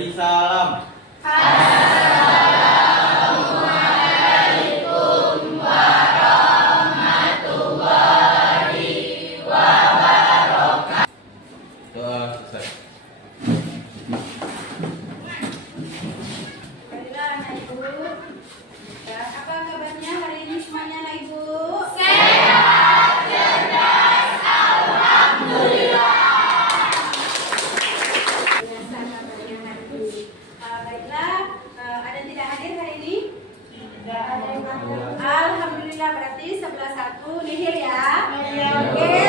Beri salam. Assalamualaikum warahmatullahi wabarakatuh. Doa selesai. Baiklah anak ibu. Apa kabarnya hari ini semuanya anak ibu? Sehat, cerdas, alhamdulillah. Biasa kabarnya hari ini. Baiklah, ada tidak hadir hari ini? Tidak ada yang hadir. Alhamdulillah, berarti 11-1 nihil ya. Oke,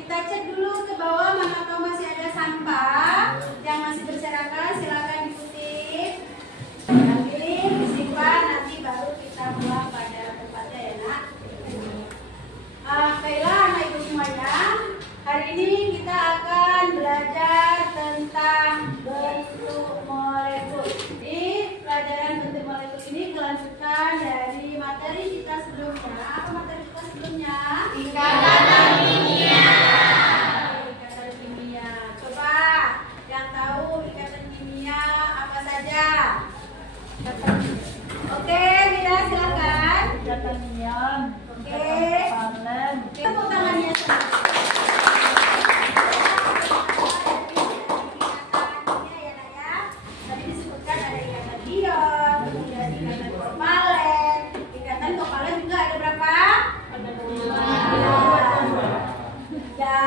kita cek dulu ke bawah mana tahu masih ada sampah yang masih berserakan, silakan dikutip, ambil, disimpan, nanti baru kita buang pada tempatnya ya nak. Baiklah anak ibu semuanya, hari ini kita akan belajar tentang bentuk molekul. Di pelajaran bentuk molekul ini kelanjutan dari materi kita sebelumnya. Apa materi kita sebelumnya? Ikatan kimia. Ikatan kimia. Coba yang tahu ikatan kimia apa saja? Oke, Mira silakan. Ikatan ion, Oke. kovalent, Tepuk tangannya semua. Tadi disebutkan ada ikatan ion, kemudian ikatan kovalen. Ikatan kovalen juga ada berapa? ada Ya.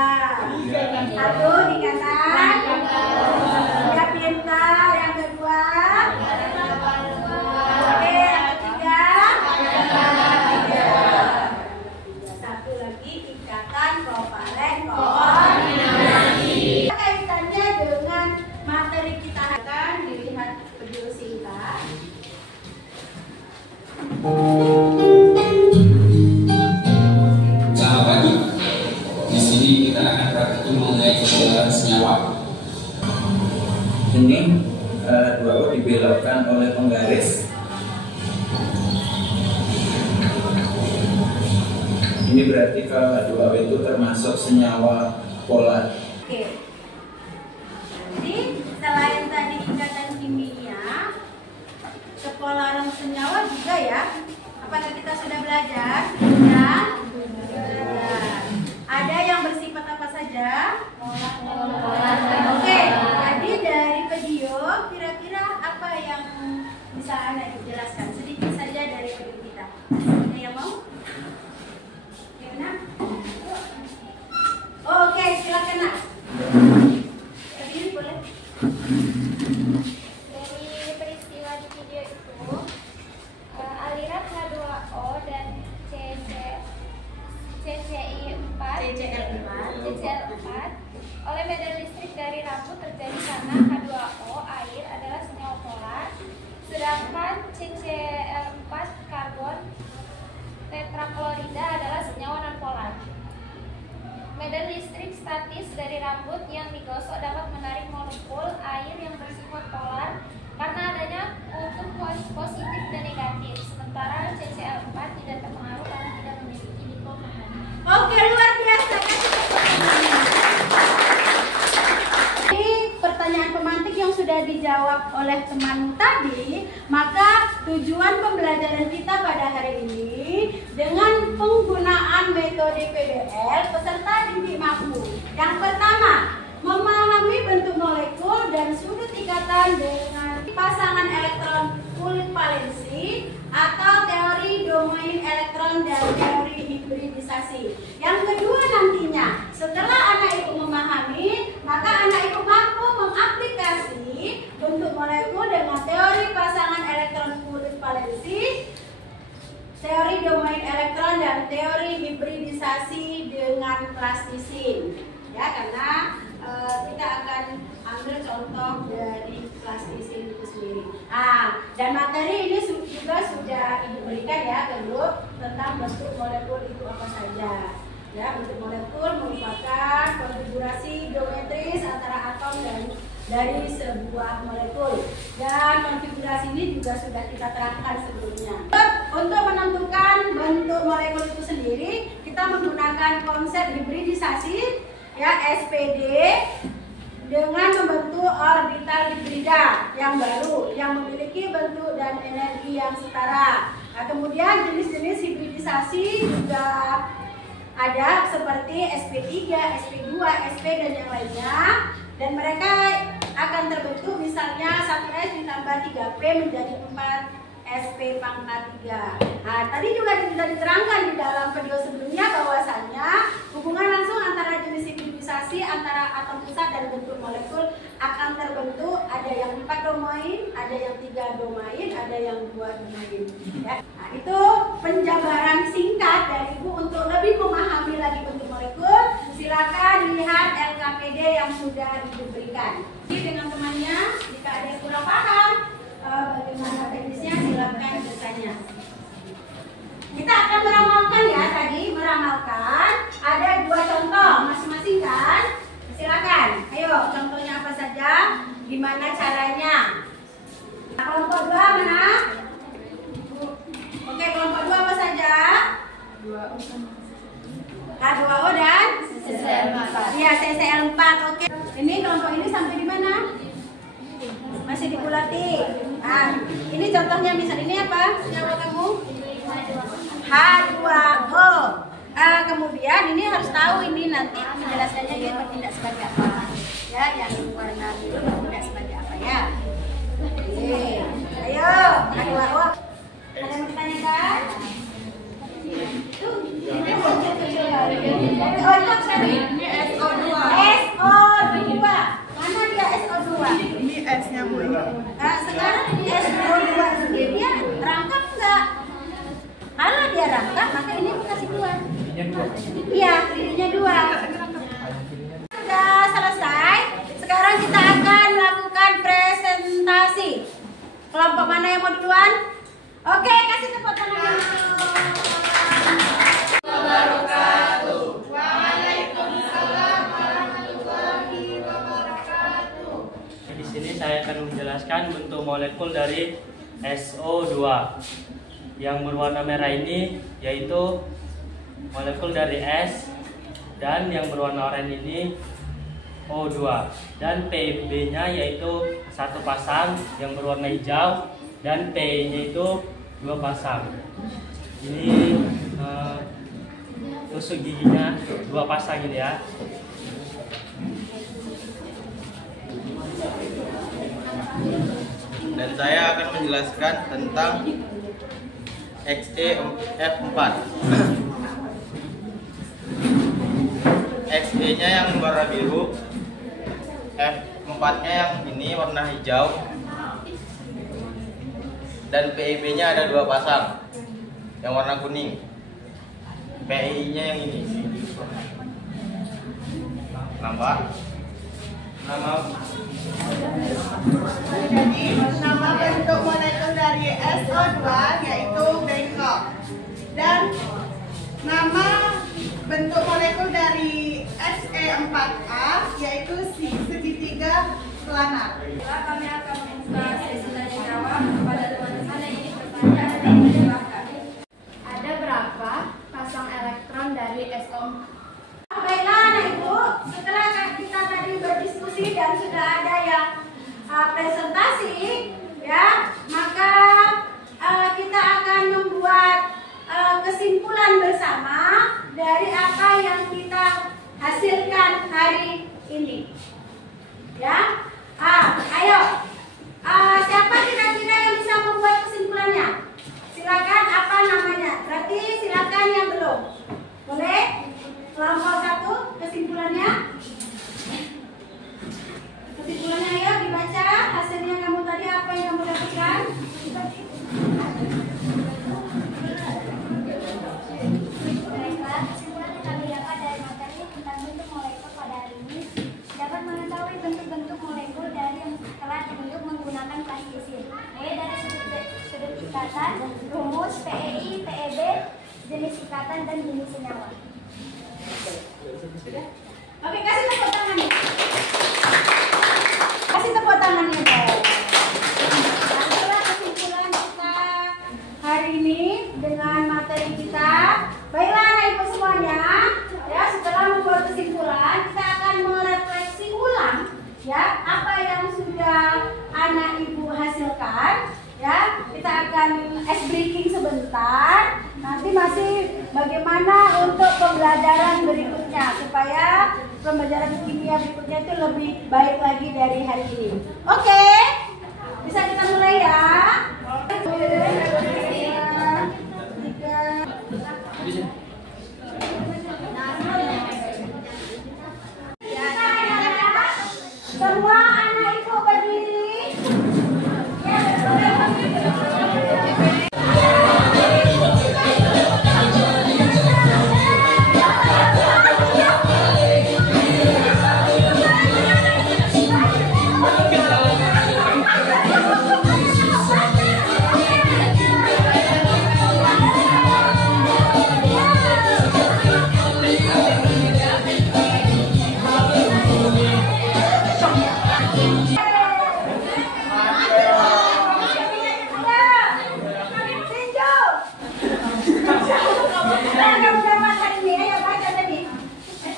Satu ikatan. Ya pintar. Yang kedua. Oke, yang ketiga. Satu lagi ikatan kovalen koordinasi. Kaitannya dengan materi kita akan dilihat video singkat. Selamat pagi. Di sini kita akan praktik mengenai keberadaan senyawa. Ini 2O dibelokkan oleh penggaris. Ini berarti kalau 2O itu termasuk senyawa polar. Oke. Jadi selain tadi ikatan kimia, kepolaran senyawa juga ya. Apakah kita sudah belajar? Ya. Ada yang bersifat apa saja? Oke. Jadi dari video kira-kira apa yang bisa Anda jelaskan? Sedikit saja dari video kita. Ada yang mau? Gimana? Oke, silakan nak. Berdiri boleh. Dari peristiwa di video itu, aliran H2O dan CCl4 oleh medan listrik dari rambut terjadi karena H2O air adalah senyawa polar, sedangkan CCl4 karbon tetraklorida adalah senyawa nonpolar. Medan listrik statis dari rambut yang digosok dapat menarik molekul air yang bersifat polar karena adanya kutub positif dan negatif, sementara CCl4 tidak terpengaruh karena tidak memiliki dipol mengandung. Oke, luar biasa. Ini pertanyaan pemantik yang sudah dijawab oleh teman tadi, maka tujuan pembelajaran kita pada hari ini dengan penggunaan metode PBL peserta didik mampu. Yang pertama, memahami bentuk molekul dan sudut ikatan dengan pasangan elektron kulit valensi atau teori domain elektron dan teori hibridisasi. Yang kedua nantinya, setelah anak ibu memahami, maka anak ibu mampu mengaplikasi bentuk molekul dengan teori pasangan elektron kulit valensi, teori domain elektron dan teori hibridisasi dengan plastisin. Ya, karena kita akan ambil contoh dari plastisin itu sendiri. Dan materi ini juga sudah diberikan ya ke grup tentang bentuk molekul itu apa saja. Ya, bentuk molekul merupakan konfigurasi geometris antara atom dan dari sebuah molekul. Dan konfigurasi ini juga sudah kita terangkan sebelumnya. Untuk menentukan bentuk molekul itu sendiri, kita menggunakan konsep hibridisasi ya, SPD dengan membentuk orbital hibrida yang baru yang memiliki bentuk dan energi yang setara. Nah, kemudian jenis-jenis hibridisasi juga ada seperti sp3, sp2, sp dan yang lainnya, dan mereka akan terbentuk misalnya 1s ditambah 3p menjadi 4sp pangkat 3. Nah, tadi juga sudah diterangkan di dalam video sebelumnya bahwasannya hubungan langsung antara jenis hibridisasi antara atom pusat dan bentuk molekul akan terbentuk ada yang 4 domain, ada yang 3 domain, ada yang 2 domain. Ya. Nah, itu penjabaran singkat dari Ibu untuk lebih memahami lagi bentuk molekul. Silakan lihat LKPD yang sudah diberikan. Jadi dengan temannya, jika ada yang kurang paham bagaimana teknisnya, silakan bertanya. Kita akan meramalkan ya, tadi meramalkan ada 2 contoh masing-masing kan? Silakan, ayo contohnya apa saja, gimana caranya? Nah, kelompok 2 mana? Oke, kelompok 2 apa saja? 2O dan CCl4. Iya, CCl4. Oke. Ini kelompok ini sampai di mana? Masih dibulati. Nah, ini contohnya misal ini apa? Senyawa kamu? H2O. Kemudian ini harus tahu ini nanti penjelasannya dia bertindak sebagai apa. Ya, yang warna biru bertindak sebagai apa ya? Oke. Ayo, H2O. Ada yang ditanyakan? Tuh, ini kecil-kecil ya. Oh, ini SO2. SO2. Mana dia SO2? Ini S-nya Bu. Sekarang ini SO2 sendiri dia rangkap enggak? Kalau dia rangkap, maka ini kasih 2. Iya, lirinya 2. Sudah selesai. Sekarang kita akan melakukan presentasi. Kelompok mana yang mau duluan? Oke, kasih tepuk tangan. Di sini saya akan menjelaskan bentuk molekul dari SO2. Yang berwarna merah ini yaitu molekul dari S, dan yang berwarna oranye ini O2. Dan PB-nya yaitu 1 pasang yang berwarna hijau, dan PE-nya itu 2 pasang. Ini tusuk giginya 2 pasang ini ya. Dan saya akan menjelaskan tentang XeF4. Xe-nya yang warna biru, F4-nya yang ini warna hijau, dan PEB-nya ada 2 pasang yang warna kuning. PI-nya yang ini. Nampak? Jadi nama bentuk molekul dari SO2 yaitu bengkok, dan nama bentuk molekul dari Xe4A yaitu segitiga planar. Kami akan membuka sesi tanya jawab kepada teman-teman yang ingin bertanya dan menjawabkan. Ada berapa pasang elektron dari SO4? Baiklah anak ibu, setelah kita tadi berdiskusi dan sudah ada yang presentasi ya, maka kita akan membuat kesimpulan bersama dari apa yang kita hasilkan hari ini ya. Ayo, siapa kira-kira yang bisa membuat kesimpulannya? Silakan, apa namanya? Berarti silakan yang belum. Boleh? Kelompok 1, kesimpulannya. Kesimpulannya ayo dibaca. Hasilnya kamu tadi apa yang kamu dapatkan? Baiklah, kesimpulan yang kami dapat dari materi tentang bentuk molekul pada hari ini dapat mengetahui bentuk-bentuk molekul dari yang telah dibentuk menggunakan plastisin, mulai dari sudut ikatan, rumus, PEI, PEB, jenis ikatan, dan jenis senyawa. Oke, kasih tepuk tangannya. Kasih tepuk tangannya, guys. Nah, itulah kesimpulan kita hari ini dengan materi kita. Baiklah anak ibu semuanya, ya setelah membuat kesimpulan, kita akan merefleksi ulang ice breaking sebentar. Nanti masih bagaimana untuk pembelajaran berikutnya supaya pembelajaran kimia berikutnya itu lebih baik lagi dari hari ini. Oke, bisa kita mulai ya. Semua anak ibu berdiri.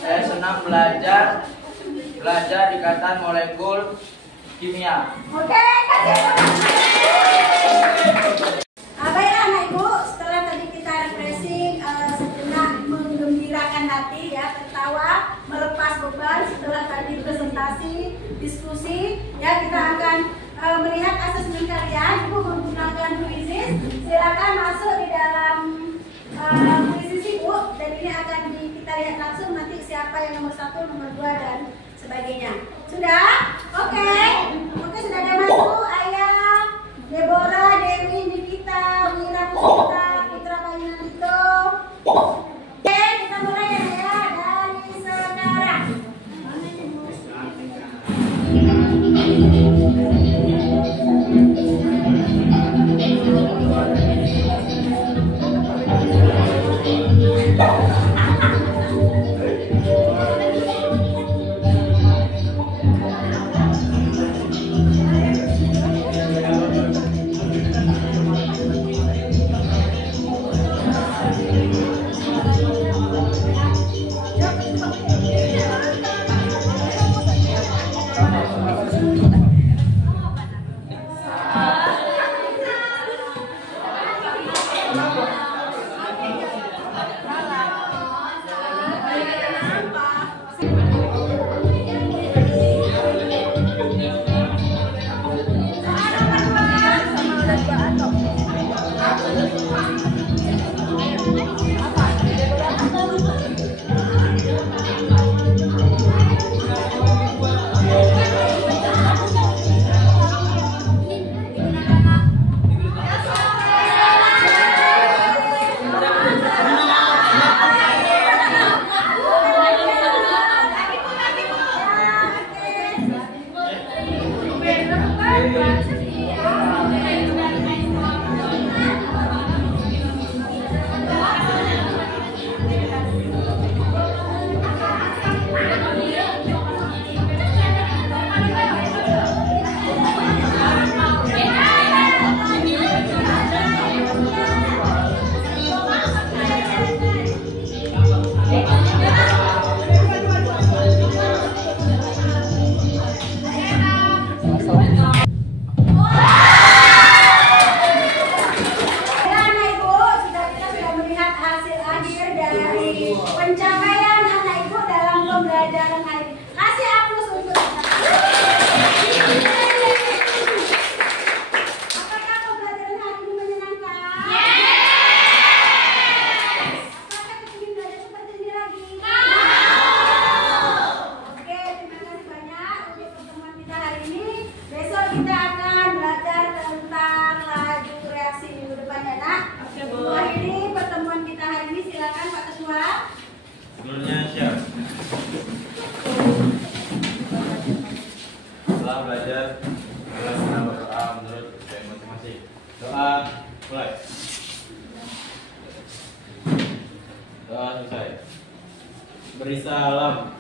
Saya senang belajar ikatan molekul kimia. Oke, kasih. Baiklah anak ibu, setelah tadi kita refreshing sejenak menggembirakan hati ya, tertawa, melepas beban setelah tadi presentasi, diskusi ya, kita akan melihat asesmen kalian. Ibu menggunakan quizzes, silakan masuk di dalam quizzes ibu, dan ini akan kita lihat langsung nanti siapa yang nomor 1, nomor 2 dan sebagainya. Sudah? Oke, sudah ada masuk Ayah, Deborah, Dewi, Nikita, Wira, Pusita, Putra Bayu Nandito. Oke, kita mulai ya dari sekarang. Pencapaian anak ibu dalam pembelajaran hari ini. Kasih aplaus untuk kita. Apakah pembelajaran hari ini menyenangkan? Apakah kita ingin belajar seperti ini lagi? Oke, terima kasih banyak untuk pertemuan kita hari ini. Besok kita akan belajar tentang laju reaksi minggu depan ya nak. Untuk akhiri pertemuan kita hari ini, silakan Pak Ketua. Sebelumnya siap. Setelah belajar, kita berdoa menurut budaya masing-masing. Doa mulai. Doa selesai. Beri salam.